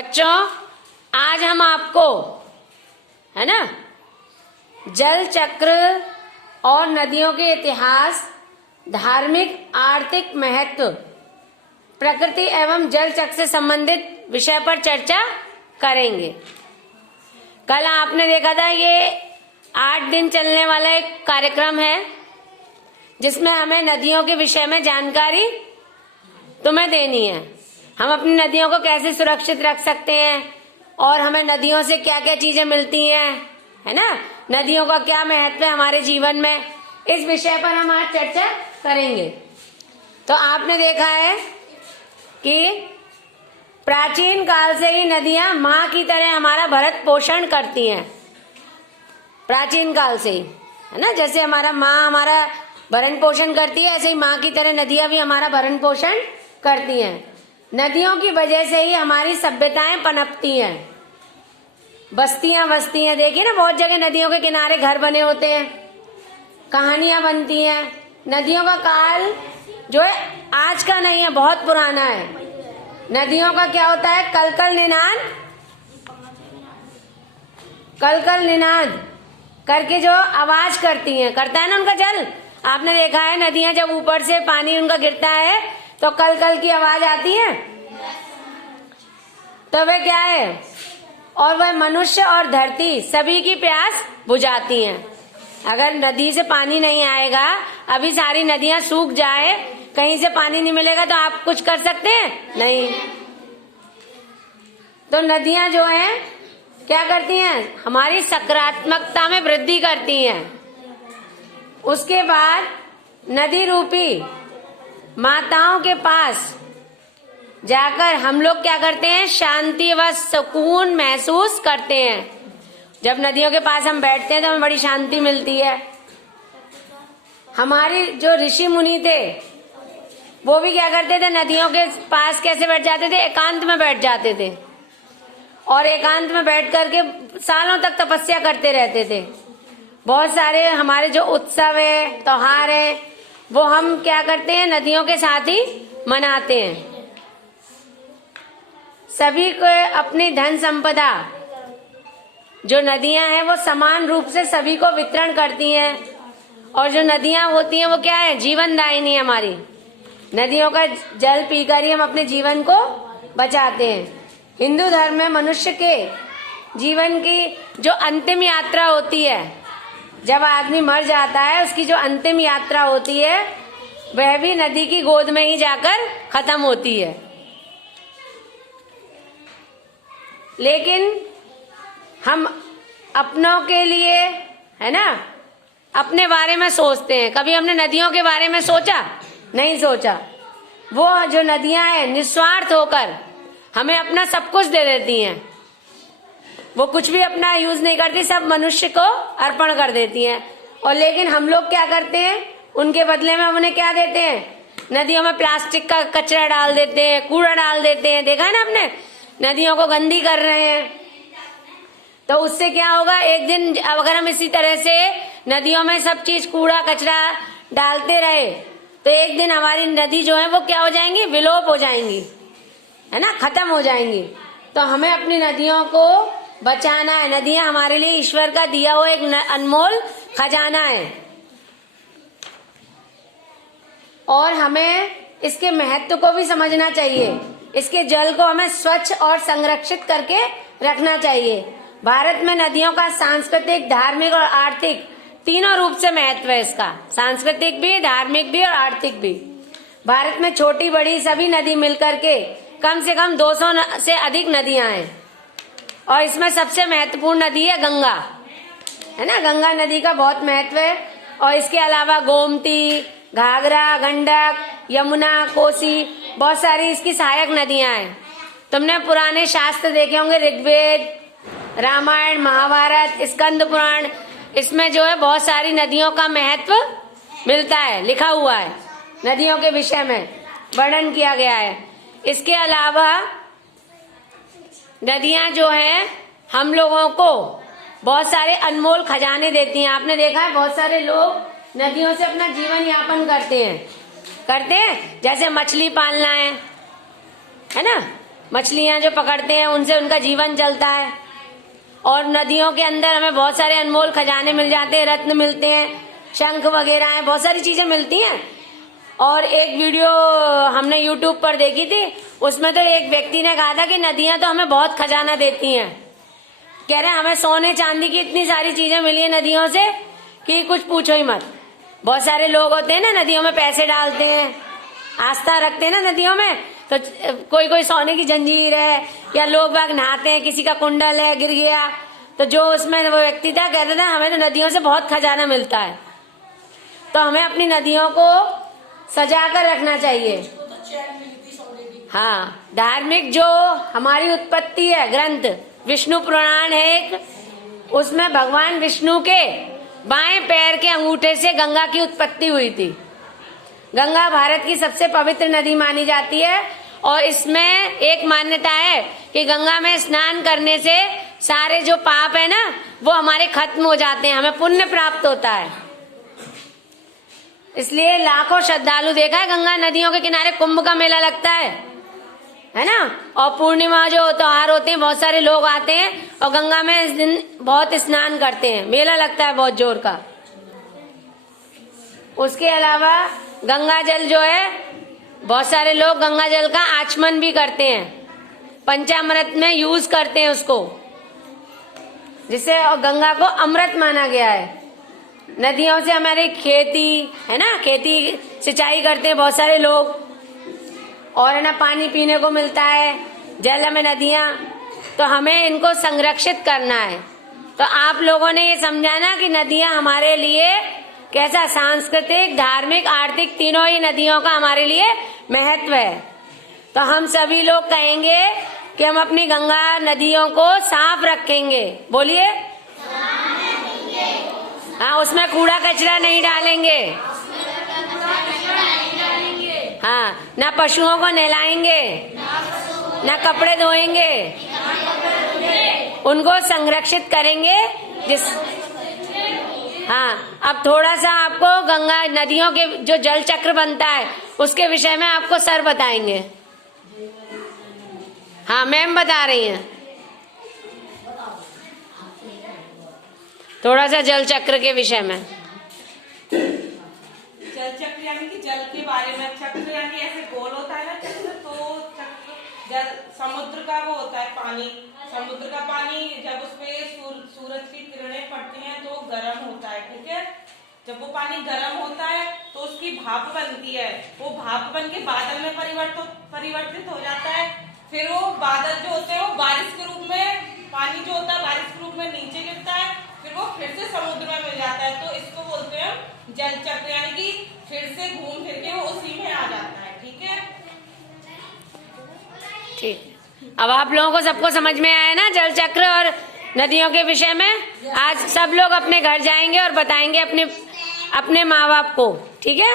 बच्चों, आज हम आपको है ना जल चक्र और नदियों के इतिहास, धार्मिक आर्थिक महत्व, प्रकृति एवं जल चक्र से संबंधित विषय पर चर्चा करेंगे। कल आपने देखा था ये 8 दिन चलने वाला एक कार्यक्रम है जिसमें हमें नदियों के विषय में जानकारी तुम्हें देनी है। हम अपनी नदियों को कैसे सुरक्षित रख सकते हैं और हमें नदियों से क्या क्या चीजें मिलती हैं, है ना, नदियों का क्या महत्व है हमारे जीवन में, इस विषय पर हम आज चर्चा करेंगे। तो आपने देखा है कि प्राचीन काल से ही नदियां माँ की तरह हमारा भरण पोषण करती हैं। प्राचीन काल से ही, है ना, जैसे हमारा माँ हमारा भरण पोषण करती है, ऐसे ही माँ की तरह नदियां भी हमारा भरण पोषण करती हैं। नदियों की वजह से ही हमारी सभ्यताएं पनपती हैं, बस्तियां बसती हैं। देखिए ना, बहुत जगह नदियों के किनारे घर बने होते हैं, कहानियां बनती हैं। नदियों का काल जो है आज का नहीं है, बहुत पुराना है। नदियों का क्या होता है, कल कल निनाद करके जो आवाज करती हैं, करता है ना उनका जल। आपने देखा है नदियां जब ऊपर से पानी उनका गिरता है तो कल कल की आवाज आती है, तो वह क्या है, और वह मनुष्य और धरती सभी की प्यास बुझाती हैं। अगर नदी से पानी नहीं आएगा, अभी सारी नदियां सूख जाए, कहीं से पानी नहीं मिलेगा, तो आप कुछ कर सकते हैं? नहीं। तो नदियां जो हैं क्या करती हैं, हमारी सकारात्मकता में वृद्धि करती हैं। उसके बाद नदी रूपी माताओं के पास जाकर हम लोग क्या करते हैं, शांति व सुकून महसूस करते हैं। जब नदियों के पास हम बैठते हैं तो हमें बड़ी शांति मिलती है। हमारे जो ऋषि मुनि थे वो भी क्या करते थे, नदियों के पास कैसे बैठ जाते थे, एकांत में बैठ जाते थे, और एकांत में बैठ करके सालों तक तपस्या करते रहते थे। बहुत सारे हमारे जो उत्सव है, त्योहार है, वो हम क्या करते हैं, नदियों के साथ ही मनाते हैं। सभी को अपनी धन संपदा जो नदियां हैं वो समान रूप से सभी को वितरण करती हैं। और जो नदियां होती हैं वो क्या है, जीवनदायिनी है हमारी। नदियों का जल पीकर ही हम अपने जीवन को बचाते हैं। हिंदू धर्म में मनुष्य के जीवन की जो अंतिम यात्रा होती है, जब आदमी मर जाता है, उसकी जो अंतिम यात्रा होती है वह भी नदी की गोद में ही जाकर खत्म होती है। लेकिन हम अपनों के लिए, है ना, अपने बारे में सोचते हैं। कभी हमने नदियों के बारे में सोचा? नहीं सोचा। वो जो नदियां हैं निस्वार्थ होकर हमें अपना सब कुछ दे देती हैं। वो कुछ भी अपना यूज नहीं करती, सब मनुष्य को अर्पण कर देती हैं। और लेकिन हम लोग क्या करते हैं, उनके बदले में हम उन्हें क्या देते हैं, नदियों में प्लास्टिक का कचरा डाल देते हैं, कूड़ा डाल देते हैं। देखा है ना आपने, नदियों को गंदी कर रहे हैं। तो उससे क्या होगा, एक दिन अगर हम इसी तरह से नदियों में सब चीज कूड़ा कचरा डालते रहे तो एक दिन हमारी नदी जो है वो क्या हो जाएंगी, विलोप हो जाएंगी, है ना, खत्म हो जाएंगी। तो हमें अपनी नदियों को बचाना है। नदियां हमारे लिए ईश्वर का दिया हुआ एक अनमोल खजाना है, और हमें इसके महत्व को भी समझना चाहिए। इसके जल को हमें स्वच्छ और संरक्षित करके रखना चाहिए। भारत में नदियों का सांस्कृतिक, धार्मिक और आर्थिक तीनों रूप से महत्व है। इसका सांस्कृतिक भी, धार्मिक भी और आर्थिक भी। भारत में छोटी बड़ी सभी नदी मिलकर के कम से कम 200 से अधिक नदियां हैं, और इसमें सबसे महत्वपूर्ण नदी है गंगा, है ना। गंगा नदी का बहुत महत्व है। और इसके अलावा गोमती, घाघरा, गंडक, यमुना, कोसी, बहुत सारी इसकी सहायक नदियां हैं। तुमने पुराने शास्त्र देखे होंगे, ऋग्वेद, रामायण, महाभारत, स्कंद पुराण, इसमें जो है बहुत सारी नदियों का महत्व मिलता है, लिखा हुआ है। नदियों के विषय में वर्णन किया गया है। इसके अलावा नदियां जो हैं हम लोगों को बहुत सारे अनमोल खजाने देती हैं। आपने देखा है बहुत सारे लोग नदियों से अपना जीवन यापन करते हैं, जैसे मछली पालना है ना, मछलियां जो पकड़ते हैं उनसे उनका जीवन चलता है। और नदियों के अंदर हमें बहुत सारे अनमोल खजाने मिल जाते हैं, रत्न मिलते हैं, शंख वगैरह हैं, बहुत सारी चीजें मिलती हैं। और एक वीडियो हमने YouTube पर देखी थी, उसमें तो एक व्यक्ति ने कहा था कि नदियां तो हमें बहुत खजाना देती हैं। कह रहे हैं हमें सोने चांदी की इतनी सारी चीजें मिली है नदियों से कि कुछ पूछो ही मत। बहुत सारे लोग होते हैं ना नदियों में पैसे डालते हैं, आस्था रखते हैं ना नदियों में, तो कोई कोई सोने की जंजीर है या लोग बाग नहाते हैं, किसी का कुंडल है गिर गया, तो जो उसमें वो व्यक्ति था कहता था हमें तो नदियों से बहुत खजाना मिलता है। तो हमें अपनी नदियों को सजा कर रखना चाहिए। हाँ, धार्मिक जो हमारी उत्पत्ति है, ग्रंथ विष्णु पुराण है एक, उसमें भगवान विष्णु के बाएं पैर के अंगूठे से गंगा की उत्पत्ति हुई थी। गंगा भारत की सबसे पवित्र नदी मानी जाती है और इसमें एक मान्यता है कि गंगा में स्नान करने से सारे जो पाप है ना वो हमारे खत्म हो जाते हैं, हमें पुण्य प्राप्त होता है। इसलिए लाखों श्रद्धालु देखा है गंगा नदियों के किनारे कुंभ का मेला लगता है ना। और पूर्णिमा जो त्योहार होते हैं बहुत सारे लोग आते हैं और गंगा में इस दिन बहुत स्नान करते हैं, मेला लगता है बहुत जोर का। उसके अलावा गंगा जल जो है बहुत सारे लोग गंगा जल का आचमन भी करते हैं, पंचामृत में यूज करते हैं उसको, जिससे गंगा को अमृत माना गया है। नदियों से हमारी खेती है ना, खेती सिंचाई करते हैं बहुत सारे लोग, और है ना पानी पीने को मिलता है, जल में नदियां, तो हमें इनको संरक्षित करना है। तो आप लोगों ने ये समझाना कि नदियां हमारे लिए कैसा सांस्कृतिक, धार्मिक, आर्थिक तीनों ही नदियों का हमारे लिए महत्व है। तो हम सभी लोग कहेंगे कि हम अपनी गंगा नदियों को साफ रखेंगे। बोलिए, हाँ, उसमें कूड़ा कचरा नहीं डालेंगे, हाँ, ना पशुओं को नहलाएंगे, ना कपड़े धोएंगे, उनको संरक्षित करेंगे। हाँ, अब थोड़ा सा आपको गंगा नदियों के जो जल चक्र बनता है उसके विषय में आपको सर बताएंगे। हाँ, मैम बता रही हैं थोड़ा सा जल चक्र के विषय में। जल चक्र यानी कि जल के बारे में। चक्र यानी ऐसे गोल होता है ना चक्र, तो चक्र जल समुद्र का वो होता है पानी। समुद्र का पानी जब उसपे सूरज की किरणें पड़ती हैं तो गर्म होता है, ठीक है। जब वो पानी गर्म होता है तो उसकी भाप बनती है, वो भाप बन के बादल में परिवर्तित हो जाता है। फिर वो बादल जो होते हैं वो बारिश के रूप में, पानी जो होता है बारिश के रूप में नीचे गिरता है, फिर वो फिर से समुद्र में मिल जाता है। तो इसको बोलते हैं जल चक्र, यानी कि फिर से घूम फिर के वो उसी में आ जाता है, ठीक है। ठीक, अब आप लोगों को सबको समझ में आया ना जल चक्र और नदियों के विषय में। आज सब लोग अपने घर जाएंगे और बताएंगे अपने माँ बाप को, ठीक है।